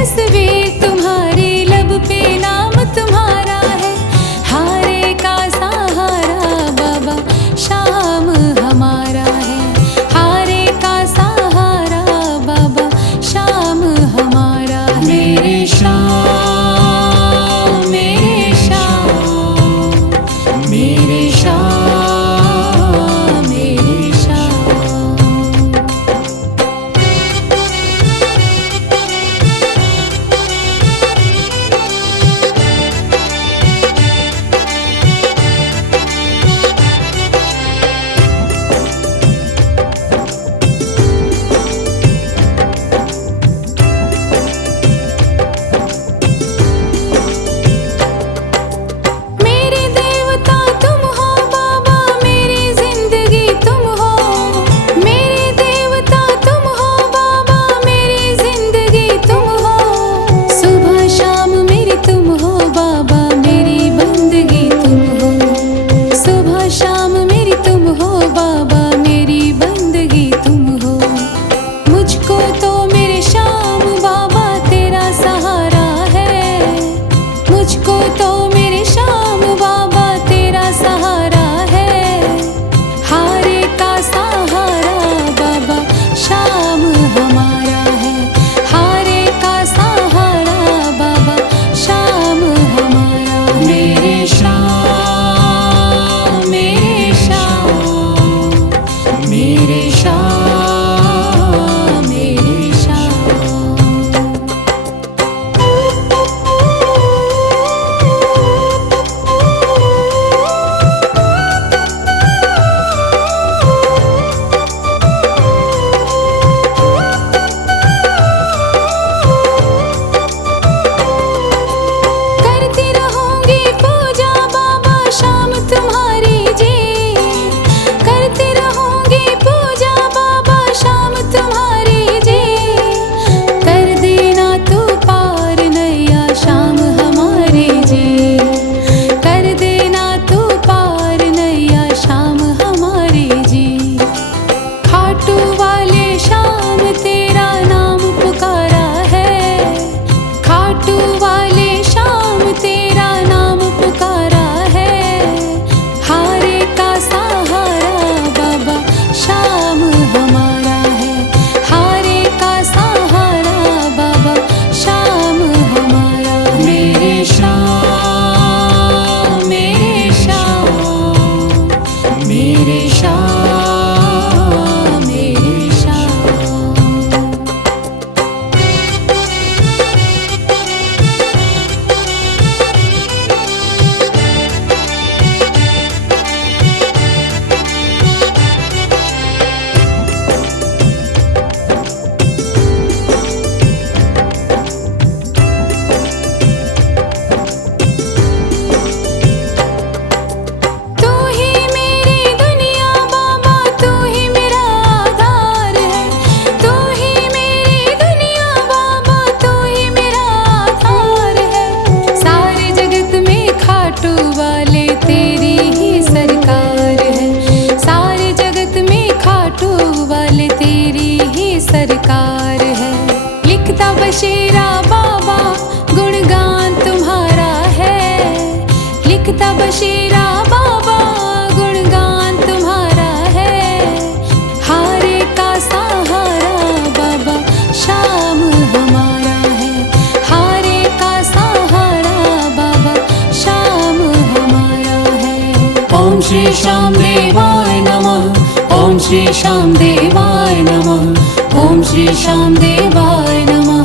तस्वीर तुम्हारी, लब पे नाम तुम्हारा है। हारे का सहारा बाबा शाम हमारा है। हारे का सहारा बाबा शाम हमारा है। मेरे शाम, मेरे शाम, मेरे शाम, मेरे शाम। मेरे देवता तुम हो बाबा, मेरी जिंदगी तुम हो। मेरे देवता तुम हो बाबा, मेरी जिंदगी तुम हो। सुबह शाम मेरी तुम हो बाबा, मेरी बंदगी तुम हो। सुबह शाम मेरी तुम हो बाबा, मेरी बंदगी तुम हो। मुझको तो मेरे शाम बाबा तेरा सहारा है। मुझको तो मेरे शाम बाबा तेरा सहारा है। हारे का सहारा बाबा शाम हमारा है। हारे का सहारा बाबा शाम हमारा है। मेरे शाम, मेरे शाम, मेरे शाम, मेरे शाम। करती रहूंगी पूजा बाबा शाम तुम्हारी जी। करती रहूंगी पूजा बाबा शाम तुम्हारी जी। कर देना तू पार नैया शाम हमारी जी। कर देना तू पार नैया शाम हमारी जी। खाटू वाले शाम तेरा नाम पुकारा है। खाटू वाले शाम तेरा नाम पुकारा है। हारे का सहारा बाबा शाम हमारा है। हारे का सहारा बाबा शाम हमारा है। मेरे शाम, मेरे शाम, मेरे शाम, मेरे शाम। तू ही मेरी दुनिया बाबा, तू ही मेरा आधार है। तू ही मेरी दुनिया बाबा, तू ही मेरा आधार है। सारे जगत में खाटू वाले तेरी ही सरकार है। सारे जगत में खाटू वाले तेरी ही सरकार है। लिखता बशीरा बाबा गुणगान तुम्हारा है। लिखता बशीरा बाबा गुणगान तुम्हारा है। हारे का सहारा बाबा शाम हमारा है। हारे का सहारा बाबा शाम हमारा है। ओम श्री श्याम देवाय नमः। ओम श्री श्याम देवाय नमः। ओम श्री श्याम देवाय नमः।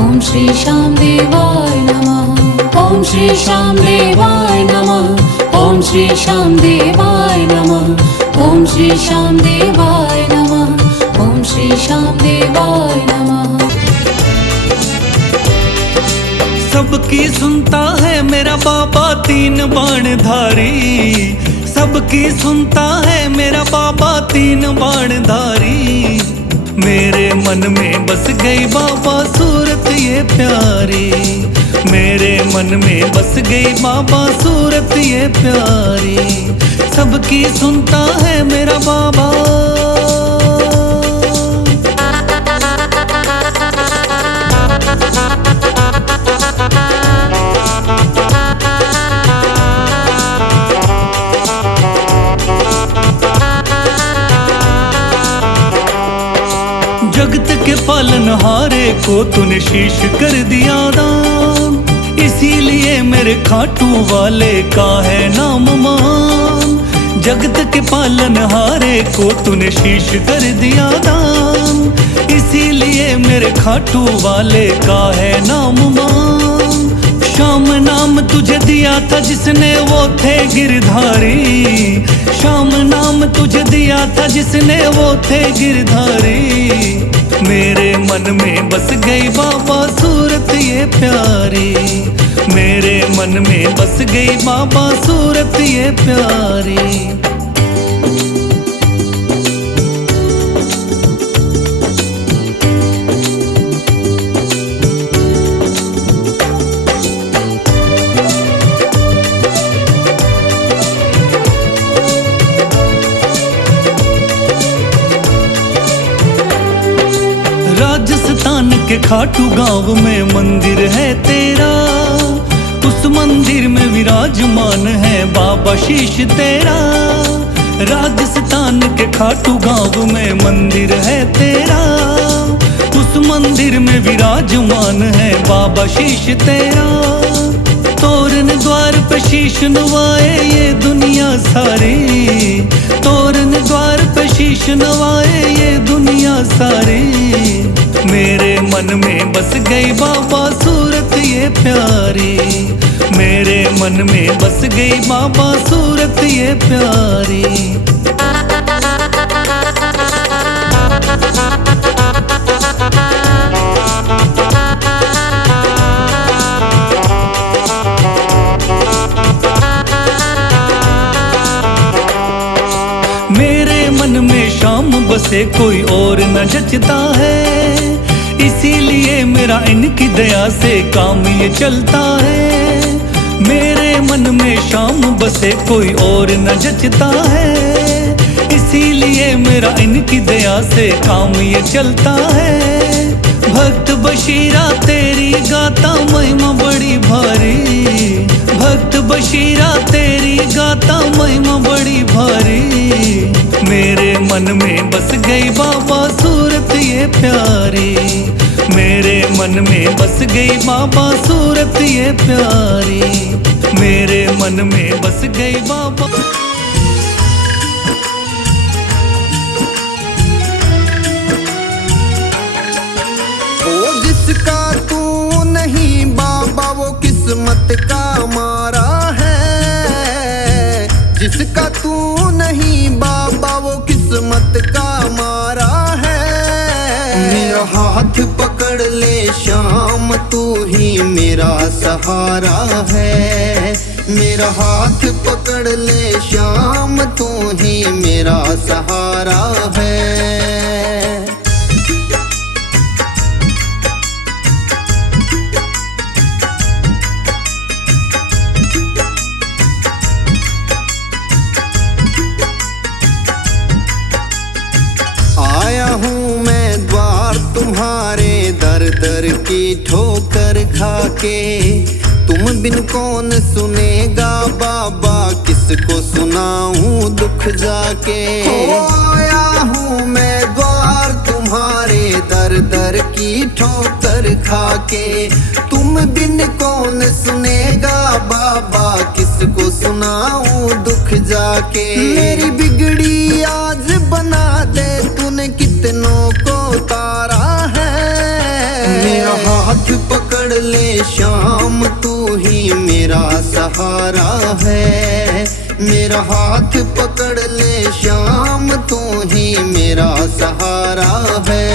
ओम श्री श्याम देवाय नमः। ओम श्री श्याम देवाय नमः। ओम श्री श्याम देवाय नमः। ओम श्री श्याम देवाय नमः। ओम श्री श्याम देवाय नमः। सबकी सुनता है मेरा बाबा तीन बाणधारी। सबकी सुनता है मेरा बाबा तीन बाणधारी। मेरे मन में बस गई बाबा सूरत ये प्यारी। मेरे मन में बस गई बाबा सूरत ये प्यारी। सबकी सुनता है मेरा बाबा। जगत के पालनहारे को तूने शीश कर दिया दान, इसीलिए मेरे खाटू वाले का है नाम मान। जगत के पालनहारे को तूने शीश कर दिया दान, इसीलिए मेरे खाटू वाले का है नाम मान। श्याम नाम तुझे दिया था जिसने वो थे गिरधारी, श्याम नाम तुझे दिया था जिसने वो थे गिरधारी। मेरे मन में बस गई बाबा सूरत ये प्यारी, मेरे मन में बस गई बाबा सूरत ये प्यारी। राजस्थान के खाटू गांव में मंदिर है तेरा, उस मंदिर में विराजमान है बाबा शीश तेरा। राजस्थान के खाटू गांव में मंदिर है तेरा, उस मंदिर में विराजमान है बाबा शीश तेरा। तोरण द्वार पे शीश नवाए ये दुनिया सारी, तोरण द्वार पे शीश नवाए ये दुनिया सारी। मेरे मन में बस गई बाबा सूरत ये प्यारी, मेरे मन में बस गई बाबा सूरत ये प्यारी। मेरे मन में शाम बसे कोई और न जचता है, इसीलिए मेरा इनकी दया से काम ये चलता है। मेरे मन में शाम बसे कोई और न जचता है, इसीलिए मेरा इनकी दया से काम ये चलता है। भक्त बशीरा तेरी गाता महिमा बड़ी भारी, भक्त बशीरा तेरी गाता महिमा बड़ी भारी। मेरे मन में बस गई बाबा सूरत ये प्यारी, मेरे मन में बस गई बाबा सूरत ये प्यारी, मेरे मन में बस गई बाबा। ओ जिसका तू नहीं बाबा वो किस्मत का मारा है, जिसका तू नहीं बाबा वो किस्मत का मारा है। मेरा हाथ पकड़ ले श्याम तू ही मेरा सहारा है, मेरा हाथ पकड़ ले श्याम तू ही मेरा सहारा है। आया हूँ मैं द्वार तुम्हारे दर दर की ठोकर खाके, तुम बिन कौन सुनेगा बाबा किसको सुनाऊं दुख जाके। आया हूँ मैं द्वार तुम्हारे दर दर की ठोकर खाके, तुम बिन कौन सुनेगा बाबा किसको सुनाऊं दुख जाके। मेरी बिगड़ी आज बना दे तूने कितनों को तारा है। मेरा हाथ पकड़ ले श्याम तू ही मेरा सहारा है, मेरा हाथ पकड़ ले श्याम तू ही मेरा सहारा है।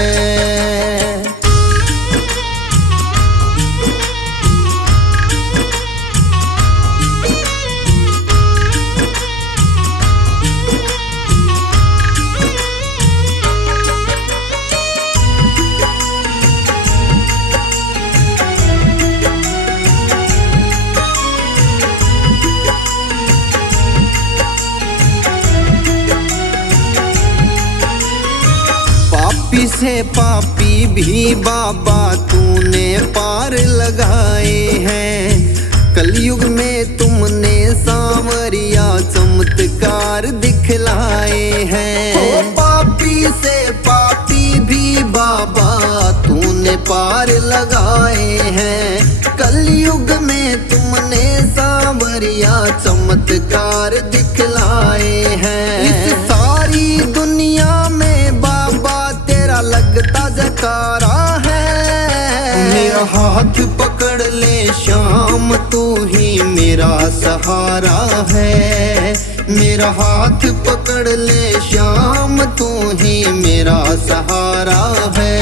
पापी से पापी भी बाबा तूने पार लगाए हैं। कलयुग में तुमने सांवरिया चमत्कार दिखलाए हैं। पापी से पापी भी बाबा पार लगाए हैं। कलयुग में तुमने सांवरिया चमत्कार दिखलाए हैं। इस सारी दुनिया में बाबा तेरा लगता जयकारा है। मेरा हाथ पकड़ ले श्याम तू ही मेरा सहारा है। मेरा हाथ पकड़ ले श्याम तू ही मेरा सहारा है।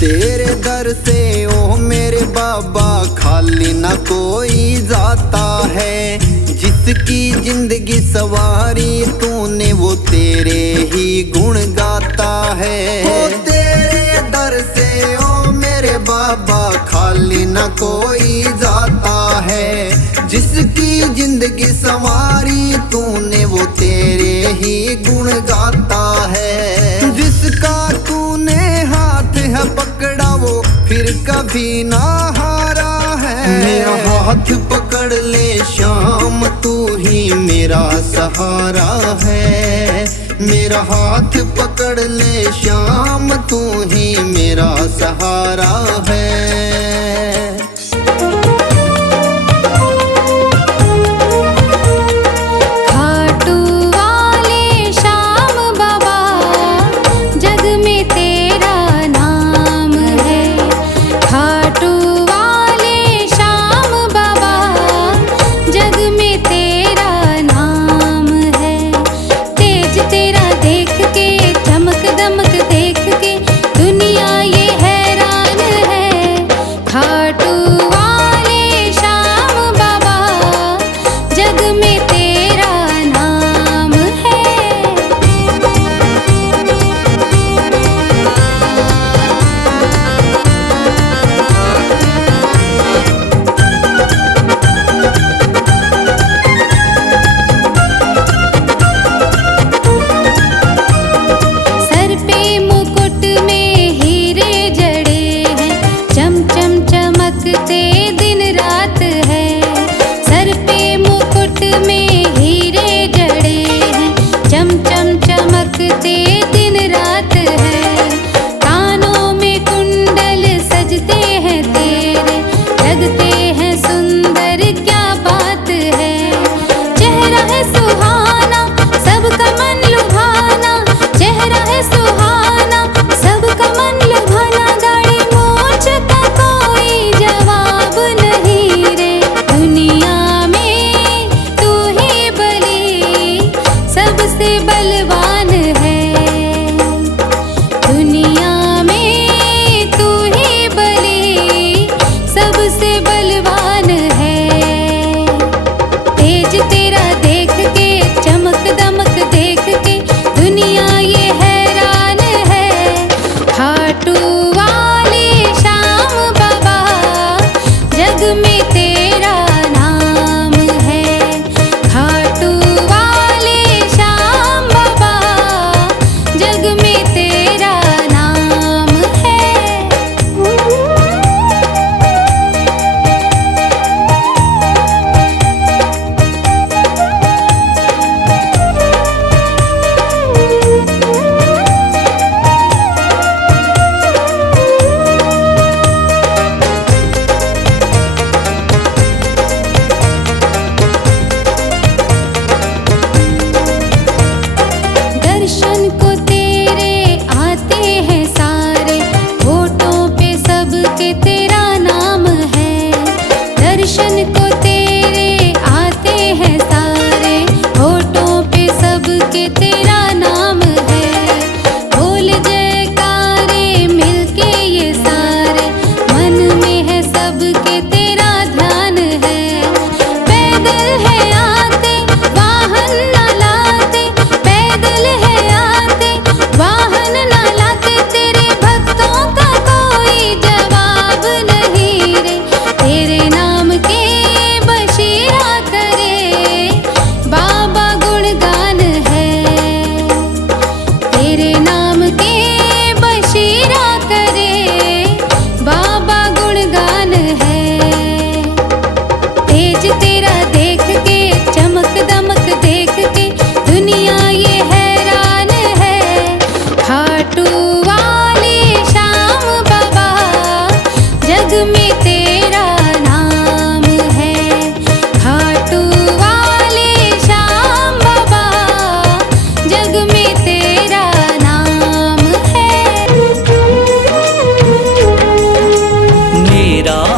तेरे दर से ओ मेरे बाबा खाली ना कोई जाता है। जिसकी जिंदगी सवारी तूने वो तेरे ही गुण गाता है। ओ तेरे दर से ओ मेरे बाबा खाली ना कोई जाता है। जिसकी जिंदगी सवारी तूने वो तेरे ही गुण गाता है। जिसका तूने हाथ है पकड़ा वो फिर कभी ना हारा है। मेरा हाथ पकड़ ले श्याम तू ही मेरा सहारा है। मेरा हाथ पकड़ ले श्याम तू ही मेरा सहारा है।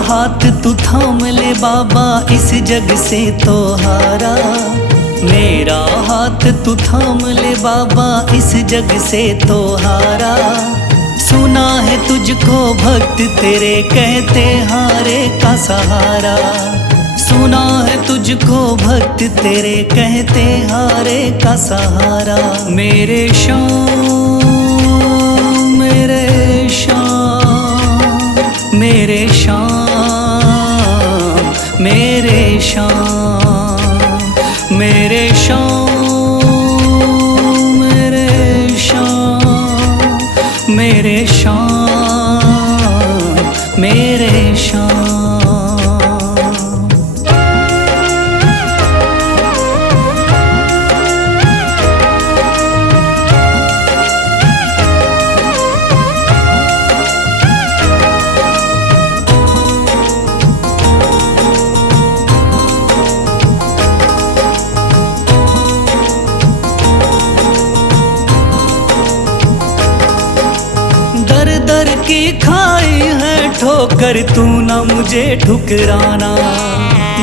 हाथ तू थाम ले बाबा, इस जग से तो हारा। मेरा हाथ तू थाम ले बाबा, इस जग से तो हारा। सुना है तुझको भक्त तेरे कहते हारे का सहारा। सुना है तुझको भक्त तेरे कहते हारे का सहारा। मेरे श्याम मेरे श्याम मेरे श्याम मेरे श्याम मेरे श्याम मेरे श्याम मेरे श्याम मेरे श्याम। दर की खाई है ठोकर, तू ना मुझे ठुकराना।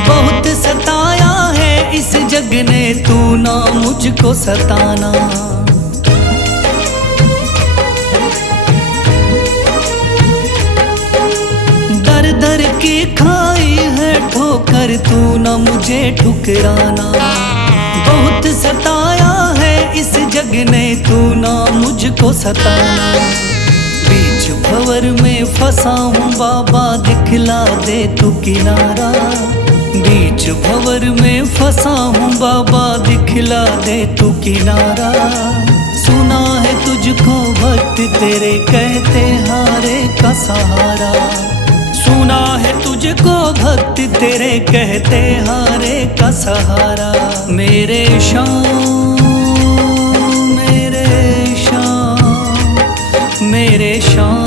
बहुत सताया है इस जग ने, तू ना मुझको सताना। दर दर की खाई है ठोकर, तू ना मुझे ठुकराना। बहुत सताया है इस जग ने, तू ना मुझको सताना। बीच भंवर में फंसा हूँ बाबा, दिखला दे तू किनारा। बीच भंवर में फंसा हूँ बाबा, दिखला दे तू किनारा। सुना है तुझको भक्त तेरे कहते हारे का सहारा। सुना है तुझको भक्त तेरे कहते हारे का सहारा। मेरे श्याम मेरे श्याम मेरे श्याम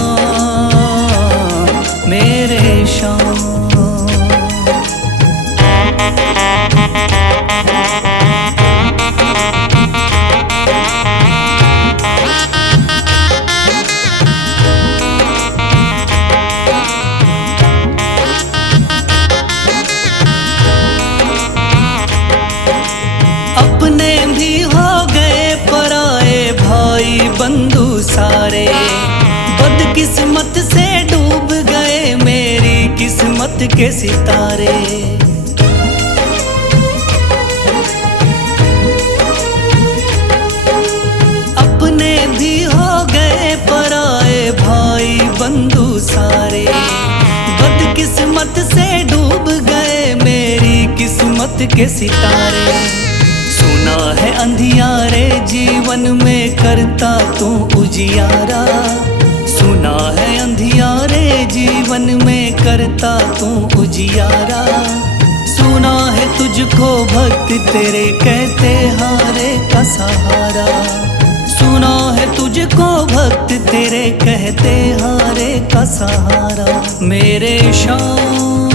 मेरे श्याम। अपने भी हो गए पराए भाई बंधु सारे। बदकिस्मत से डूब गए मेरी किस्मत के सितारे। अपने भी हो गए पराए भाई बंधु सारे। बदकिस्मत से डूब गए मेरी किस्मत के सितारे। सुना है अंधियारे जीवन में करता तू उजियारा। सुना है अंधियारे जीवन में करता तू उजियारा। सुना है तुझको भक्त तेरे कहते हारे का सहारा। सुना है तुझको भक्त तेरे कहते हारे का सहारा। मेरे श्याम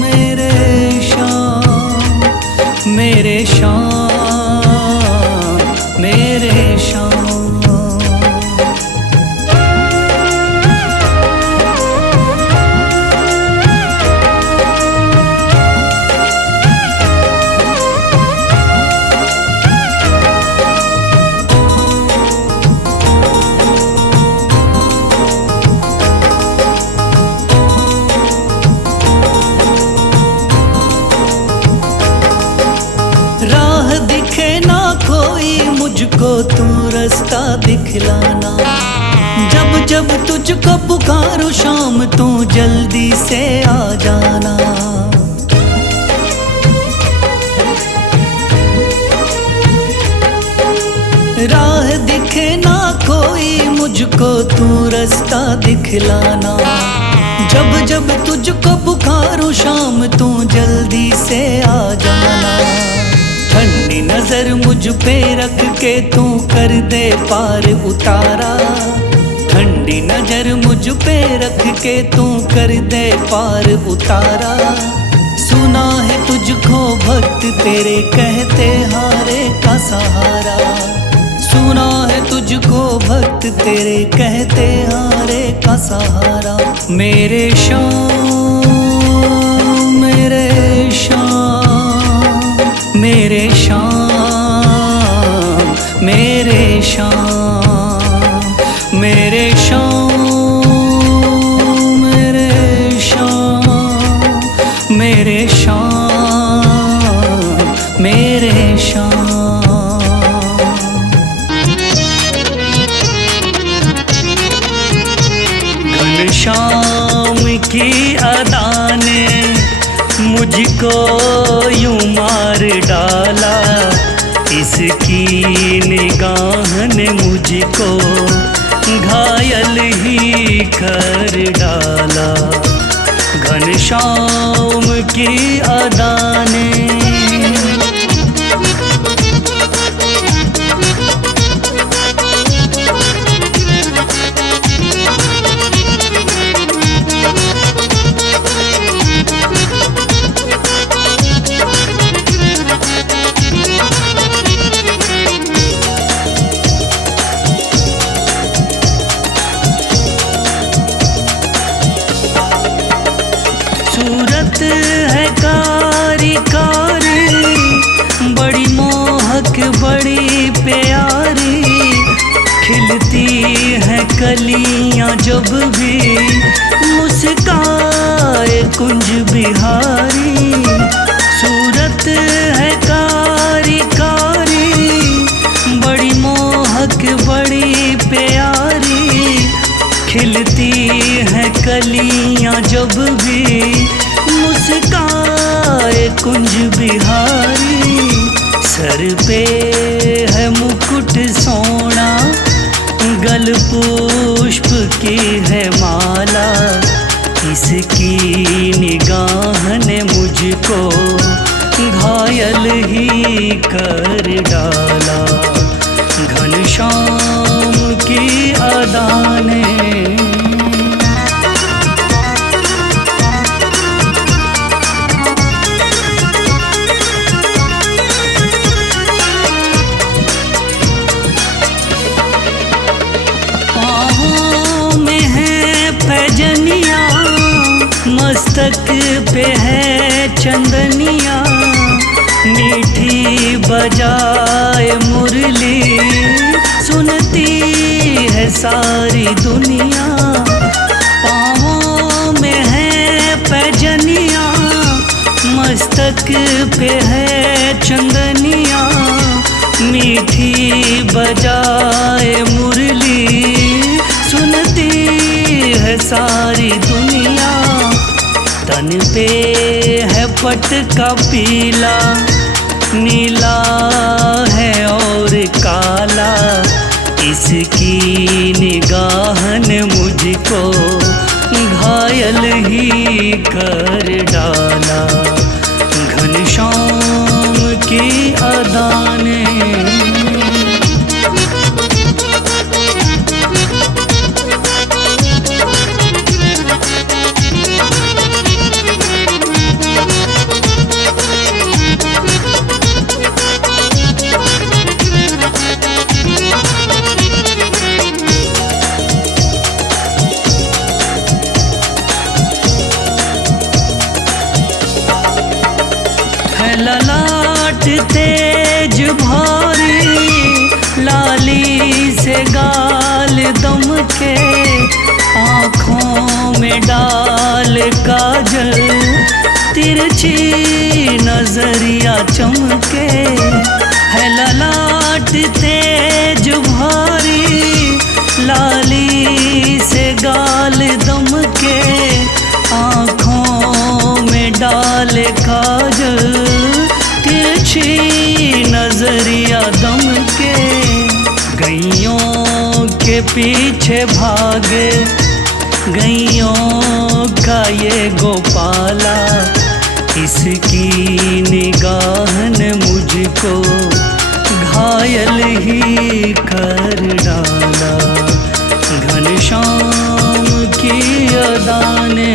मेरे श्याम मेरे श्याम मेरे श्याम। राह दिखे ना कोई मुझको, तू रास्ता दिखलाना। जब जब तुझको पुकारूं शाम, तू जल्दी से आ जाना। राह दिखे ना कोई मुझको, तू रास्ता दिखलाना। जब जब तुझको पुकारूं शाम, तू जल्दी से आ जाना। ठंडी नजर मुझ पे रख के तू कर दे पार उतारा। ठंडी नजर मुझ पे रख के तू कर दे पार उतारा। सुना है तुझको भक्त तेरे कहते हारे का सहारा। सुना है तुझको भक्त तेरे कहते हारे का सहारा। मेरे श्याम मेरे श्याम मेरे श्याम मेरे श्याम मेरे श्याम मेरे श्याम मेरे श्याम मेरे श्याम। घनश्याम की अदा ने मुझको यूं मार डाला, इसकी निगाह ने मुझको घायल ही कर डाला। घनश्याम की अदा ने सूरत है कारी कारी, बड़ी मोहक बड़ी प्यारी, खिलती है कलियां जब भी मुस्काए कुंज बिहारी। सूरत है कारी कारी, बड़ी मोहक बड़ी प्यारी, खिलती है कलियां जब भी मुस्काए कुंज बिहारी। सर पे है मुकुट सोना, गल पुष्प की है माला, इसकी निगाह ने मुझको घायल ही कर डाला। घनश्याम की अदा ने मस्तक पे है चंदनिया, मीठी बजाए मुरली, सुनती है सारी दुनिया। पाँवों में है पैजनिया, मस्तक पे है चंदनिया, मीठी बजाए मुरली, सुनती है सारी दुनिया। तन पे है पट का पीला, नीला है और काला, इसकी निगाह ने मुझको घायल ही कर डाला। घनश्याम की अदा ने ललाट तेज भारी, लाली से गाल दम के, आँखों में डाल काजल, तिरछी नजरिया चमके। है ललाट तेज भारी, लाली से गाल दम के, आँखों में डाल काजल, तिरछी नजरिया दम के। गैयों के पीछे भागे गैयों का ये गोपाला, इसकी निगाह ने मुझको घायल ही कर डाला। घनश्याम की अदा ने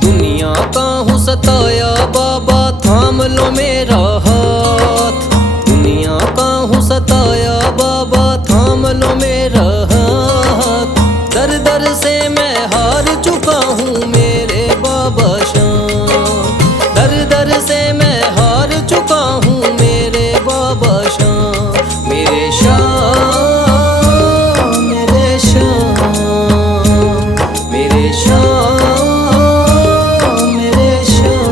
दुनिया का हूँ सताया बाबा मेरा हाथ, दर दर से मैं हार चुका हूँ मेरे बाबा शाम, दर दर से मैं हार चुका हूँ मेरे बाबा शाम, मेरे शाम, मेरे शाम, मेरे शाम, मेरे शाम।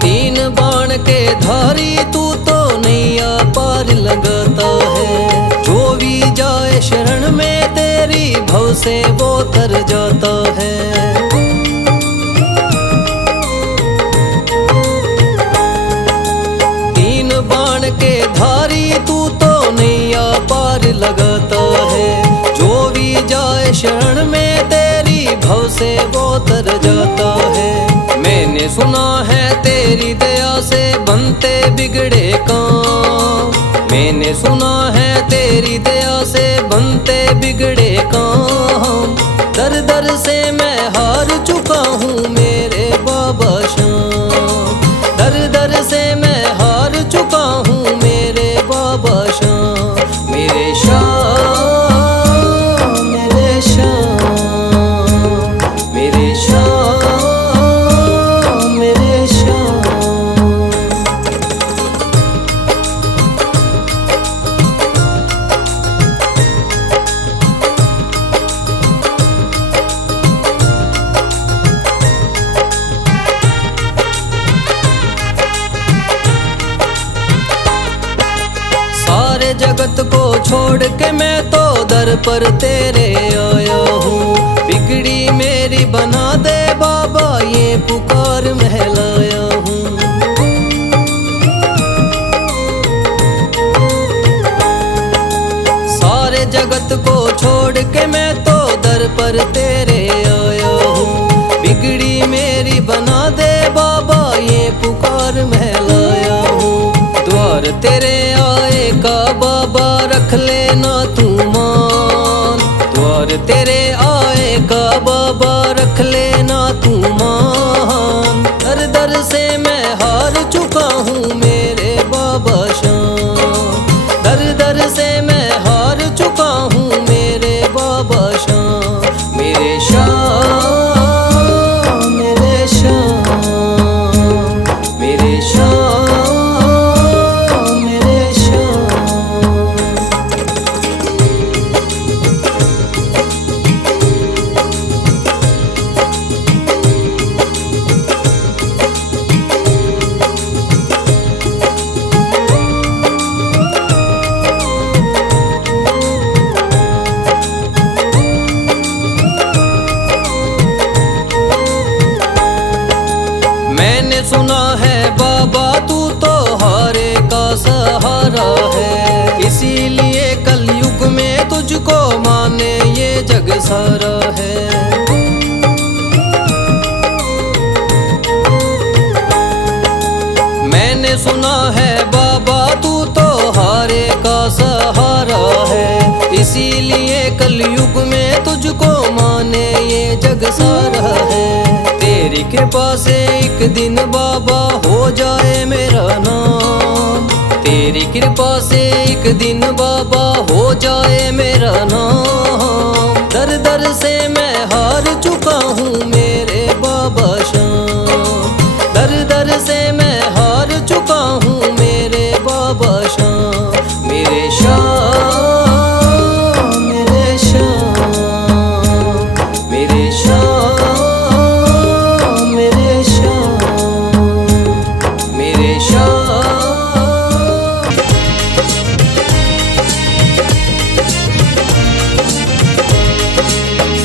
तीन बाण के धारी तू तो नैया पार लगाता है, जो भी जाए शरण में तेरी भव से वो तर जाता है। तीन बाण के धारी तू तो नैया पार लगाता है, जो भी जाए शरण में तेरी भव से वो तर जाता है। मैंने सुना है तेरी दया से बनते बिगड़े काम, मैंने सुना है तेरी दया से बनते बिगड़े काम, दर दर से मैं हार चुका हूँ मेरे बाबा शाम, दर दर से मैं हार चुका हूँ मेरे बाबा शाम, मेरे शाम, मेरे शाम, मेरे शाम, मेरे शाम। सारे जगत को छोड़ के मैं तो दर पर तेरे आया हूँ, बिगड़ी मेरी बना दे बाबा ये पुकार महलाया हूँ। सारे जगत को छोड़ के मैं तो दर पर तेरे आया हूँ, बिगड़ी मेरी बना दे बाबा ये पुकार महलाया हूँ। द्वार तेरे आए का बाबा रख लेना तू मान, द्वार तेरे आए का बाबा रख लेना तू मान, दर दर से मैं हार चुका हूँ मेरे बाबा शाम, दर दर से मैं हार चुका हूँ मेरे बाबा शाम, मेरे शाम, मेरे शाम, मेरे शाम, मेरे शाम। मैंने सुना है बाबा तू तो हारे का सहारा है, इसीलिए कलयुग में तुझको माने ये जग सारा है। मैंने सुना है बाबा तू तो हारे का सहारा है, इसीलिए कलयुग में तुझको माने ये जग सारा है। तेरी कृपा से एक दिन बाबा हो जाए मेरा नाम, तेरी कृपा से एक दिन बाबा हो जाए मेरा नाम, दर दर से मैं हार चुका हूँ मेरे बाबा शाम, दर दर से मैं हार चुका हूँ मेरे बाबा शाम, मेरे शाम, मेरे शाम, मेरे शाम, मेरे शाम, मेरे शाम।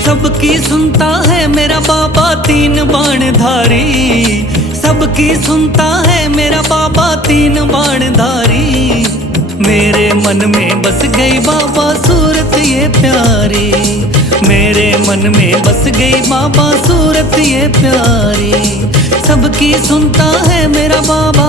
सबकी सुनता है मेरा बाबा तीन बाण धारी, सबकी सुनता है मेरा बाबा तीन बाण धारी। मेरे मन में बस गई बाबा सूरत ये प्यारी, मेरे मन में बस गई बाबा सूरत ये प्यारी। सबकी सुनता है मेरा बाबा।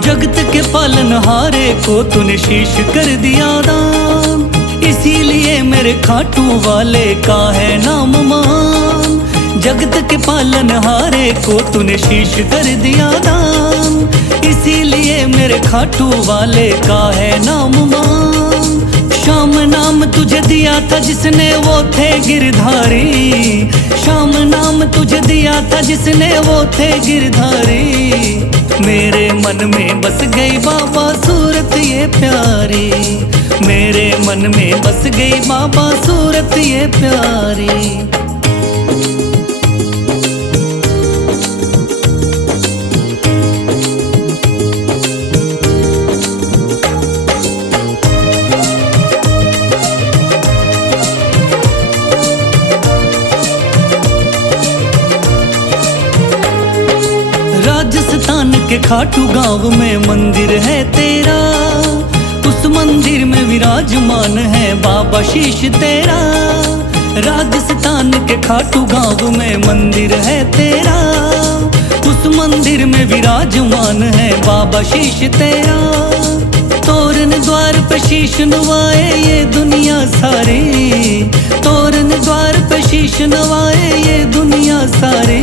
जगत के पालनहारे को तूने शीश कर दिया दान, इसीलिए मेरे खाटू वाले का है नाम मान। जगत के पालनहारे को तूने शीश कर दिया दान, इसीलिए मेरे खाटू वाले का है नाम मान। श्याम नाम तुझे दिया था जिसने वो थे गिरधारी, श्याम नाम तुझे दिया था जिसने वो थे गिरधारी। मेरे मन में बस गई बाबा सूरत ये प्यारी, मेरे मन में बस गई बाबा सूरत ये प्यारी। राजस्थान के खाटू गांव में मंदिर है तेरा, उस मंदिर में विराजमान है बाबा शीश तेरा। राजस्थान के खाटू गांव में मंदिर है तेरा, उस मंदिर में विराजमान है बाबा शीश तेरा। तोरण द्वार पे शीश नवाए ये दुनिया सारी, तोरण द्वार पे शीश नवाए ये दुनिया सारी।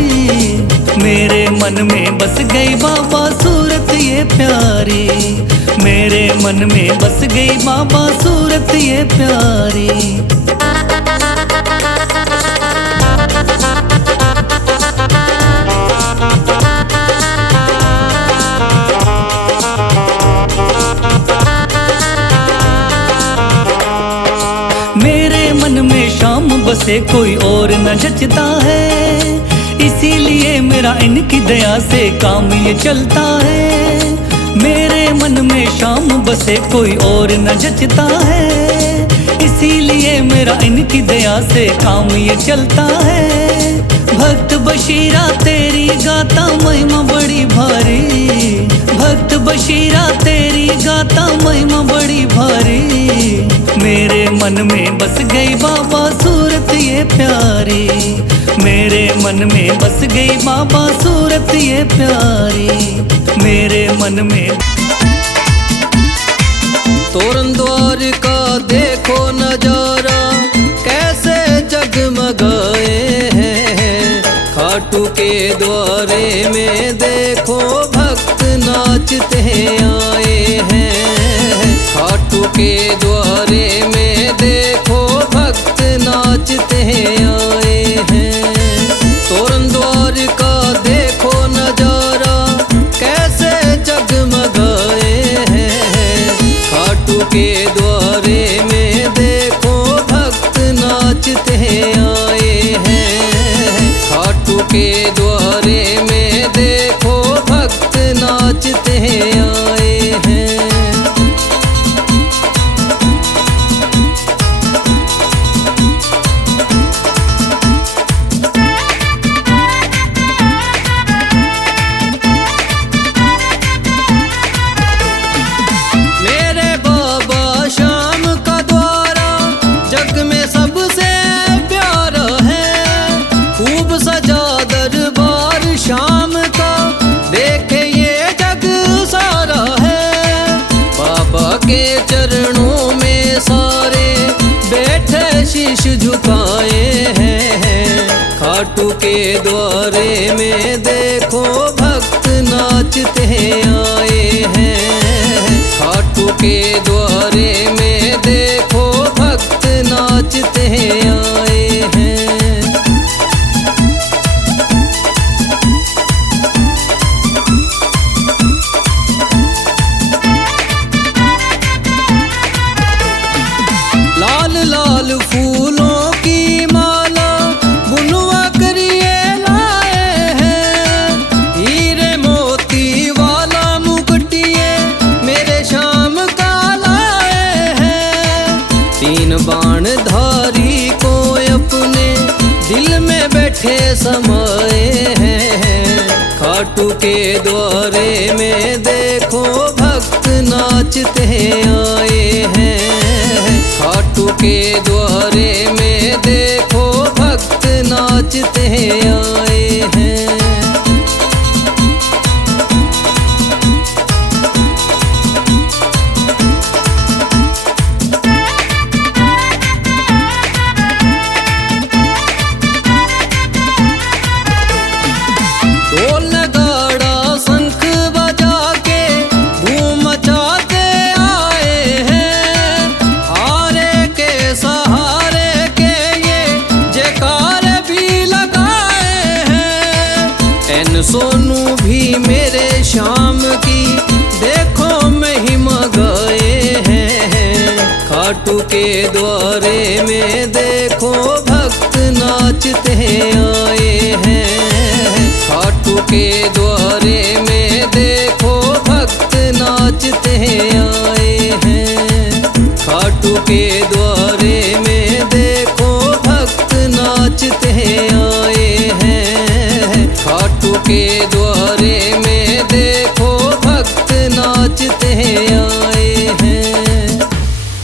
मेरे मन में बस गई बाबा सूरत ये प्यारी, मेरे मन में बस गई बाबा सूरत ये प्यारी। मेरे मन में शाम बसे कोई और न जचता है, इसीलिए मेरा इनकी दया से काम ये चलता है। मेरे मन में शाम बसे कोई और न जचता है, इसीलिए मेरा इनकी दया से काम ये चलता है। भक्त बशीरा तेरी गाता महिमा बड़ी भारी, भक्त बशीरा तेरी गाता महिमा बड़ी भारी। मेरे मन में बस गई बाबा सूरत ये प्यारी, मेरे मन में बस गई बाबा सूरत ये प्यारी। मेरे मन में तोरण द्वार का देखो नजारा कैसे जगमगाए हैं। खाटू के द्वारे में देखो भक्त नाचते आए हैं। खाटू के द्वारे में देखो भक्त नाचते आए हैं। तोरण द्वार का देखो नजारा कैसे जगमगाए हैं। खाटू के द्वारे में देखो भक्त नाचते आए हैं। खाटू के द्वारे में देखो भक्त नाचते आए हैं। चरणों में सारे बैठे शीश झुकाए हैं। खाटू के द्वारे में देखो भक्त नाचते आए हैं। खाटू के द्वारे में देखो भक्त नाचते आए हैं। लाल लाल फूलों की माला बुनवा करिए लाए हैं। हीरे मोती वाला मुकुटिए मेरे शाम का लाए हैं। तीन बाण धारी को अपने दिल में बैठे समाए हैं। के द्वारे में देखो भक्त नाचते आए हैं। खाटू के द्वारे में देखो भक्त नाचते आए हैं। ढोल नगाड़ा शंख बजा के धूम मचाते आए हैं। हारे के सहारे के ये जयकार भी लगाए हैं। एन सोनू भी मेरे श्याम की देखो महिमा गाए हैं। खाटू के द्वारे में देखो भक्त नाचते आए हैं। खाटू के द्वारे में देखो भक्त नाचते आए हैं। खाटू के